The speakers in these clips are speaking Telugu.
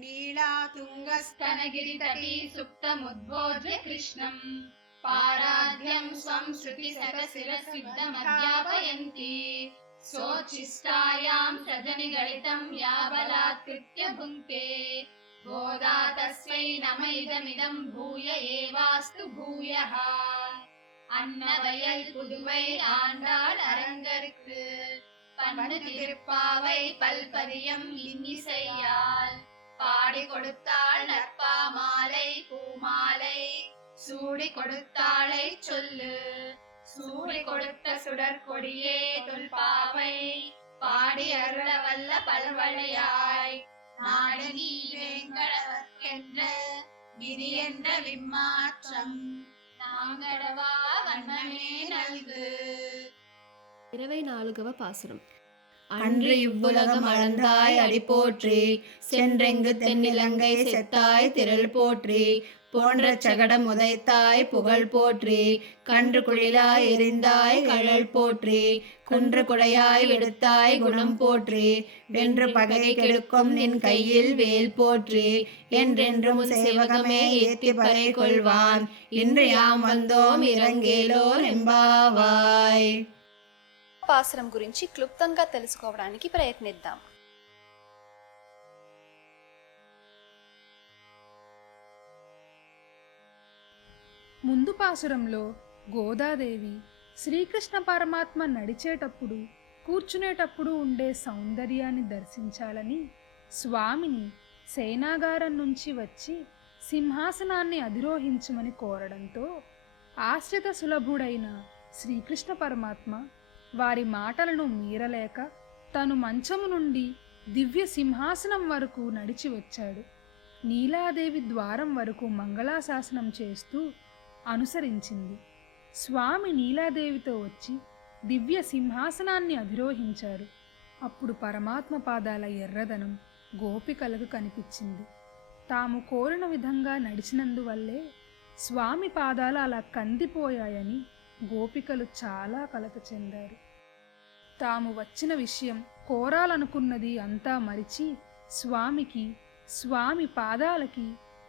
नीलातुङ्गस्तनगिरितटी सुप्तमुद्बोध्य कृष्णम् पाराध्यं स्वं श्रुतिशतशिरसिद्धमध्यापयन्ती सोच्छिष्टायां सजनिगलितं या बलात्कृत्य भुङ्क्ते गोदा तस्मै नम इदमिदं भूय एवास्तु भूयः அன்னவயல் புதுவை ஆண்டாள் அரங்கற்கு பண்டு திருப்பாவை பல்பதியம் இன்னிசையால் பாடி கொடுத்தாள் நற்பா மாலை பூமாலை சூடி கொடுத்தாளை சொல்லு சூடி கொடுத்த சுடற்கொடியே தொல்பாவை பாடி அருள வல்ல பல்வளையாய் நாடு நீ வேங்கடவர்க்கென்ற விதி என்ற விம்மாற்றம் நாங்கடவா வண்ணமே நல்கு. 24వ பாசுரம். அன்று இவ்வுலகம் அளந்தாய் அடி போற்றி, சென்றெங்கு தென்னிலங்கை செத்தாய் திரள் போற்றி, போன்ற சகடம் உதைத்தாய் புகழ் போற்றி, கன்று குழிலாய் எரிந்தாய் கழல் போற்றி, குன்று குடையாய் எடுத்தாய் குணம் போற்றி, வென்று பகை கெடுக்கும் நின் கையில் வேல் போற்றி, என்றென்றும் சேவகமே ஏத்தி பறை கொள்வான், இன்று யாம் வந்தோம் இறங்கேலோர் எம்பாவாய். పాసురం గురించి క్లుప్తంగా తెలుసుకోవడానికి ప్రయత్నిద్దాం. ముందు పాసురంలో గోదాదేవి శ్రీకృష్ణ పరమాత్మ నడిచేటప్పుడు కూర్చునేటప్పుడు ఉండే సౌందర్యాన్ని దర్శించాలని స్వామిని సేనాగారం నుంచి వచ్చి సింహాసనాన్ని అధిరోహించమని కోరడంతో ఆశ్రిత సులభుడైన శ్రీకృష్ణ పరమాత్మ వారి మాటలను మీరలేక తను మంచము నుండి దివ్య సింహాసనం వరకు నడిచి వచ్చాడు. నీలాదేవి ద్వారం వరకు మంగళాశాసనం చేస్తూ అనుసరించింది. స్వామి నీలాదేవితో వచ్చి దివ్య సింహాసనాన్ని అధిరోహించారు. అప్పుడు పరమాత్మ పాదాల ఎర్రదనం గోపికలకు కనిపించింది. తాము కోరిన విధంగా నడిచినందువల్లే స్వామి పాదాలు అలా కందిపోయాయని గోపికలు చాలా కలత చెందారు. తాము వచ్చిన విషయం, కోరాలనుకున్నది అంతా మరిచి స్వామి పాదాలకి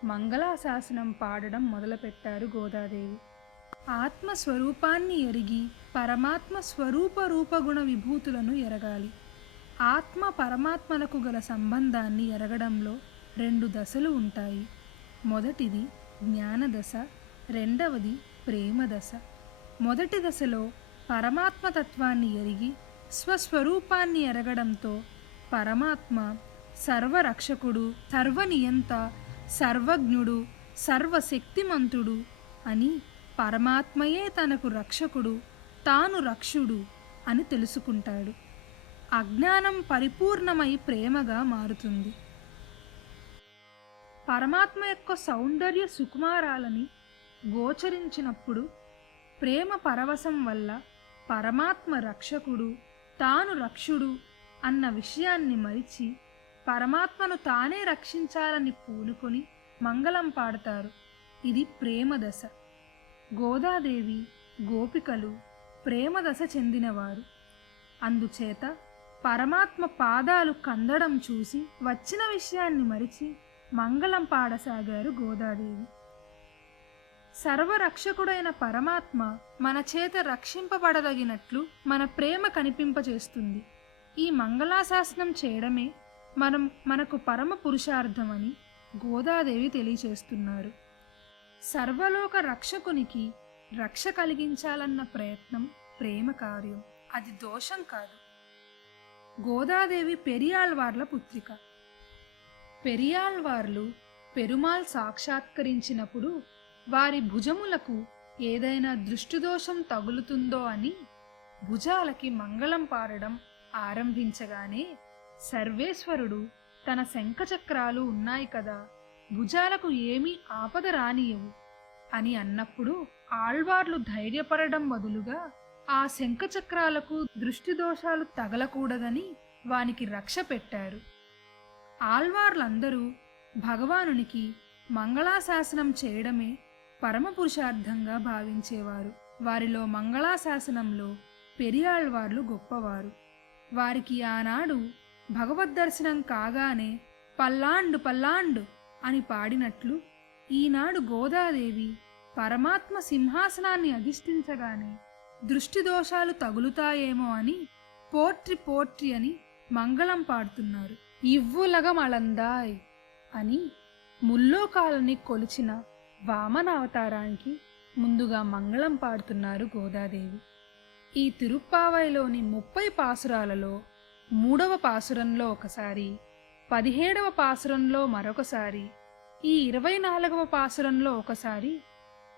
మంగళాశాసనం పాడడం మొదలుపెట్టారు గోదాదేవి. ఆత్మస్వరూపాన్ని ఎరిగి పరమాత్మ స్వరూప రూపగుణ విభూతులను ఎరగాలి. ఆత్మ పరమాత్మలకు గల సంబంధాన్ని ఎరగడంలో 2 దశలు ఉంటాయి. మొదటిది జ్ఞానదశ, రెండవది ప్రేమదశ. మొదటి దశలో పరమాత్మతత్వాన్ని ఎరిగి స్వస్వరూపాన్ని ఎరగడంతో పరమాత్మ సర్వరక్షకుడు, సర్వనియంత, సర్వజ్ఞుడు, సర్వశక్తిమంతుడు అని, పరమాత్మయే తనకు రక్షకుడు, తాను రక్షుడు అని తెలుసుకుంటాడు. అజ్ఞానం పరిపూర్ణమై ప్రేమగా మారుతుంది. పరమాత్మ యొక్క సౌందర్య సుకుమారాలని గోచరించినప్పుడు ప్రేమ పరవశం వల్ల పరమాత్మ రక్షకుడు, తాను రక్షుడు అన్న విషయాన్ని మరిచి పరమాత్మను తానే రక్షించాలని పూనుకొని మంగళం పాడతారు. ఇది ప్రేమదశ. గోదాదేవి, గోపికలు ప్రేమదశ చెందినవారు. అందుచేత పరమాత్మ పాదాలు కందడం చూసి వచ్చిన విషయాన్ని మరిచి మంగళం పాడసాగారు గోదాదేవి. సర్వరక్షకుడైన పరమాత్మ మన చేత రక్షింపబడదగినట్లు మన ప్రేమ కనిపింపచేస్తుంది. ఈ మంగళాశాసనం చేయడమే మనకు పరమ పురుషార్థమని గోదాదేవి తెలియచేస్తున్నారు. సర్వలోక రక్షకునికి రక్ష కలిగించాలన్న ప్రయత్నం ప్రేమ కార్యం, అది దోషం కాదు. గోదాదేవి పెరియాళ్వార్ల పుత్రిక. పెరియాళ్వార్లు పెరుమాళ్ సాక్షాత్కరించినప్పుడు వారి భుజములకు ఏదైనా దృష్టిదోషం తగులుతుందో అని భుజాలకి మంగళం పాడడం ఆరంభించగానే సర్వేశ్వరుడు తన శంఖచక్రాలు ఉన్నాయి కదా, భుజాలకు ఏమీ ఆపద రానియవు అని అన్నప్పుడు ఆళ్వార్లు ధైర్యపడడం బదులుగా ఆ శంఖచక్రాలకు దృష్టిదోషాలు తగలకూడదని వానికి రక్ష పెట్టారు. ఆళ్వార్లందరూ భగవానునికి మంగళాశాసనం చేయడమే పరమపురుషార్థంగా భావించేవారు. వారిలో మంగళాశాసనంలో పెరియాళ్వార్లు గొప్పవారు. వారికి ఆనాడు భగవద్దర్శనం కాగానే పల్లాండు పల్లాండు అని పాడినట్లు ఈనాడు గోదాదేవి పరమాత్మ సింహాసనాన్ని అధిష్ఠించగానే దృష్టి దోషాలు తగులుతాయేమో అని పోట్రి పోట్రి అని మంగళం పాడుతున్నారు. ఇవ్వులగమళందాయ్ అని ముల్లోకాలని కొలిచిన వామన అవతారానికి ముందుగా మంగళం పాడుతున్నారు గోదాదేవి. ఈ తిరుప్పావైలోని 30 పాసురాలలో 3వ పాసురంలో ఒకసారి, 17వ పాసురంలో మరొకసారి, ఈ 24వ పాసురంలో ఒకసారి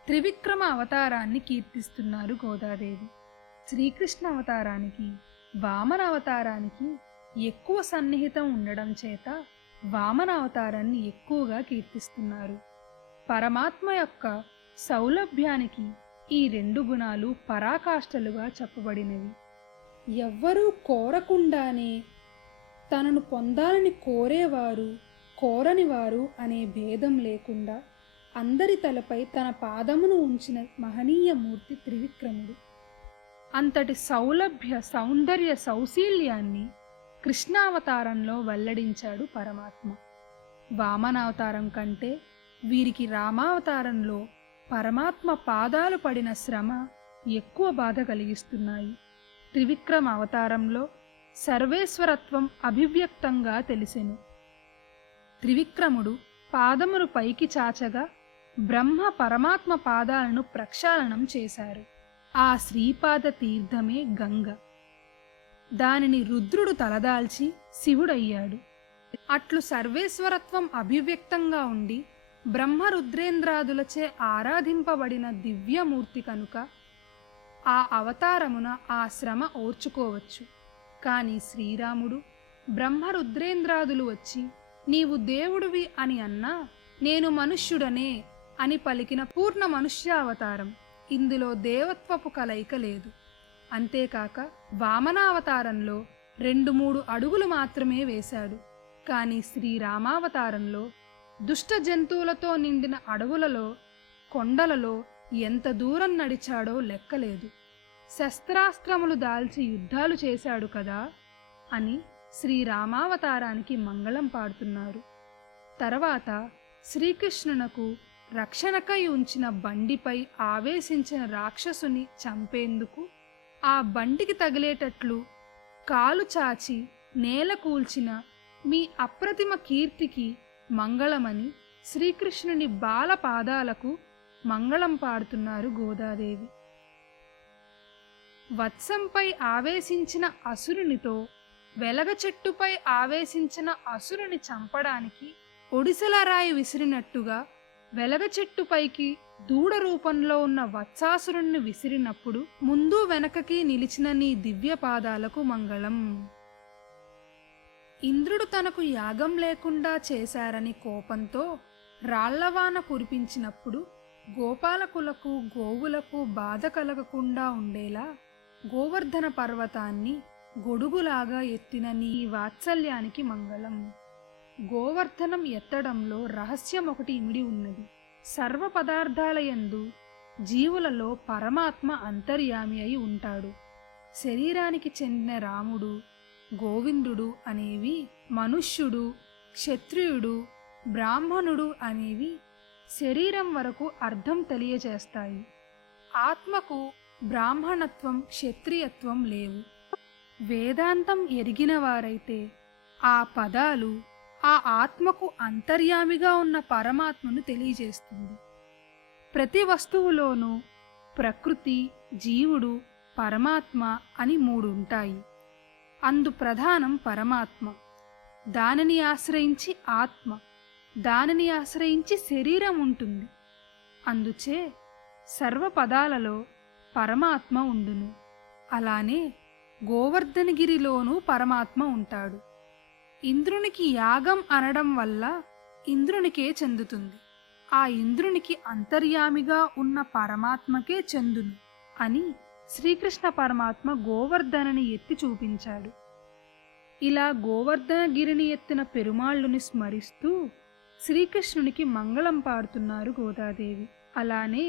త్రివిక్రమ అవతారాన్ని కీర్తిస్తున్నారు గోదాదేవి. శ్రీకృష్ణ అవతారానికి వామన అవతారానికి ఎక్కువ సన్నిహితం ఉండడం చేత వామన అవతారాన్ని ఎక్కువగా కీర్తిస్తున్నారు. పరమాత్మ యొక్క సౌలభ్యానికి ఈ 2 గుణాలు పరాకాష్ఠలుగా చెప్పబడినవి. ఎవ్వరూ కోరకుండానే తనను పొందాలని కోరేవారు కోరని వారు అనే భేదం లేకుండా అందరి తలపై తన పాదమును ఉంచిన మహనీయ మూర్తి త్రివిక్రముడు. అంతటి సౌలభ్య సౌందర్య సౌశీల్యాన్ని కృష్ణావతారంలో వెల్లడించాడు పరమాత్మ. వామనావతారం కంటే వీరికి రామావతారంలో పరమాత్మ పాదాలు పడిన శ్రమ ఎక్కువ బాధ కలిగిస్తున్నాయి. త్రివిక్రమ అవతారంలో సర్వేశ్వరత్వం అభివ్యక్తంగా తెలిసెను. త్రివిక్రముడు పాదమును పైకి చాచగా బ్రహ్మ పరమాత్మ పాదాలను ప్రక్షాళనం చేశారు. ఆ శ్రీపాద తీర్థమే గంగ. దానిని రుద్రుడు తలదాల్చి శివుడయ్యాడు. అట్లు సర్వేశ్వరత్వం అభివ్యక్తంగా ఉండి బ్రహ్మ రుద్రేంద్రాదులచే ఆరాధింపబడిన దివ్యమూర్తి కనుక ఆ అవతారమున ఆ శ్రమ ఓర్చుకోవచ్చు. కాని శ్రీరాముడు బ్రహ్మ రుద్రేంద్రాదులు వచ్చి నీవు దేవుడివి అని అన్నా నేను మనుష్యుడనే అని పలికిన పూర్ణ మనుష్యావతారం. ఇందులో దేవత్వపు కలయిక లేదు. అంతేకాక వామనావతారంలో 2-3 అడుగులు మాత్రమే వేశాడు. కాని శ్రీరామావతారంలో దుష్ట జంతువులతో నిండిన అడవులలో కొండలలో ఎంత దూరం నడిచాడో లెక్కలేదు. శస్త్రాస్త్రములు దాల్చి యుద్ధాలు చేశాడు కదా అని శ్రీరామావతారానికి మంగళం పాడుతున్నారు. తర్వాత శ్రీకృష్ణునకు రక్షణకై ఉంచిన బండిపై ఆవేశించిన రాక్షసుని చంపేందుకు ఆ బండికి తగిలేటట్లు కాలు చాచి నేల కూల్చిన మీ అప్రతిమ కీర్తికి మంగళమని శ్రీకృష్ణుని బాల పాదాలకు మంగళం పాడుతున్నారు గోదాదేవి. వత్సంపై ఆవేశించిన అసురునితో వెలగ చెట్టుపై ఆవేశించిన అసురుని చంపడానికి ఒడిసెలరాయి విసిరినట్టుగా వెలగ చెట్టుపైకి దూడ రూపంలో ఉన్న వత్సాసురుణ్ణి విసిరినప్పుడు ముందు వెనకకి నిలిచిన నీ దివ్య పాదాలకు మంగళం. ఇంద్రుడు తనకు యాగం లేకుండా చేశారని కోపంతో రాళ్లవాన కురిపించినప్పుడు గోపాలకులకు గోవులకు బాధ కలగకుండా ఉండేలా గోవర్ధన పర్వతాన్ని గొడుగులాగా ఎత్తిన నీ వాత్సల్యానికి మంగళం. గోవర్ధనం ఎత్తడంలో రహస్యం ఒకటి ఇమిడి ఉన్నది. సర్వ పదార్థాలయందు జీవులలో పరమాత్మ అంతర్యామి అయి ఉంటాడు. శరీరానికి చెందిన రాముడు గోవిందుడు అనేవి మనుష్యుడు క్షత్రియుడు బ్రాహ్మణుడు అనేవి శరీరం వరకు అర్థం తెలియజేస్తాయి. ఆత్మకు బ్రాహ్మణత్వం క్షత్రియత్వం లేవు. వేదాంతం ఎరిగిన వారైతే ఆ పదాలు ఆ ఆత్మకు అంతర్యామిగా ఉన్న పరమాత్మను తెలియజేస్తుంది. ప్రతి వస్తువులోనూ ప్రకృతి జీవుడు పరమాత్మ అని 3 ఉంటాయి. అందు ప్రధానం పరమాత్మ, దానిని ఆశ్రయించి ఆత్మ, దానిని ఆశ్రయించి శరీరం ఉంటుంది. అందుచే సర్వ పదాలలో పరమాత్మ ఉండును. అలానే గోవర్ధనగిరిలోనూ పరమాత్మ ఉంటాడు. ఇంద్రునికి యాగం అనడం వల్ల ఇంద్రునికే చెందుతుంది. ఆ ఇంద్రునికి అంతర్యామిగా ఉన్న పరమాత్మకే చెందును అని శ్రీకృష్ణ పరమాత్మ గోవర్ధనని ఎత్తి చూపించాడు. ఇలా గోవర్ధనగిరిని ఎత్తిన పెరుమాళ్ళుని స్మరిస్తూ శ్రీకృష్ణునికి మంగళం పాడుతున్నారు గోదాదేవి. అలానే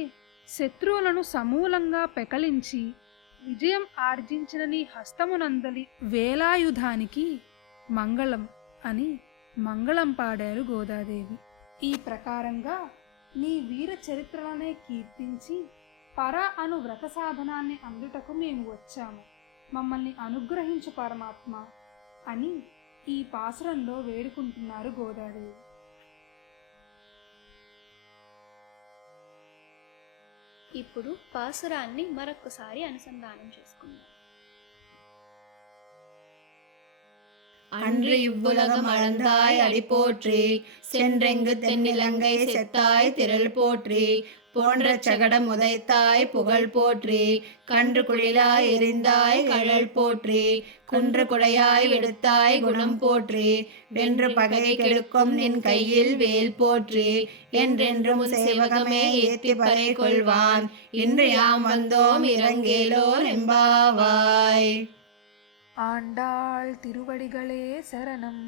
శత్రువులను సమూలంగా పెకలించి విజయం ఆర్జించిన నీ హస్తమునందలి వేలాయుధానికి మంగళం అని మంగళం పాడారు గోదాదేవి. ఈ ప్రకారంగా నీ వీర చరిత్రలనే కీర్తించి పర అను వ్రత సాధనాన్ని అందుటకు మేము వచ్చాము, మమ్మల్ని అనుగ్రహించు పరమాత్మ అని ఈ పాసురంలో వేడుకుంటున్నారు గోదాదేవి. ఇప్పుడు పాసురాన్ని మరొకసారి అనుసంధానం చేసుకుందాం. அன்று இவ்வுலகம் அளந்தாய் அடி போற்றி, சென்றெங்கு தென்னிலங்கை செத்தாய் திரள் போற்றி, போன்ற சகடம் உதைத்தாய் புகழ் போற்றி, கன்று குழிலாய் எரிந்தாய் கழல் போற்றி, குன்று குடையாய் எடுத்தாய் குணம் போற்றி, வென்று பகை கெடுக்கும் நின் கையில் வேல் போற்றி, என்றென்றும் சேவகமே ஏத்தி பறை கொள்வான், இன்று யாம் வந்தோம் இறங்கேலோர் எம்பாவாய். ஆண்டாள் திருவடிகளே சரணம்.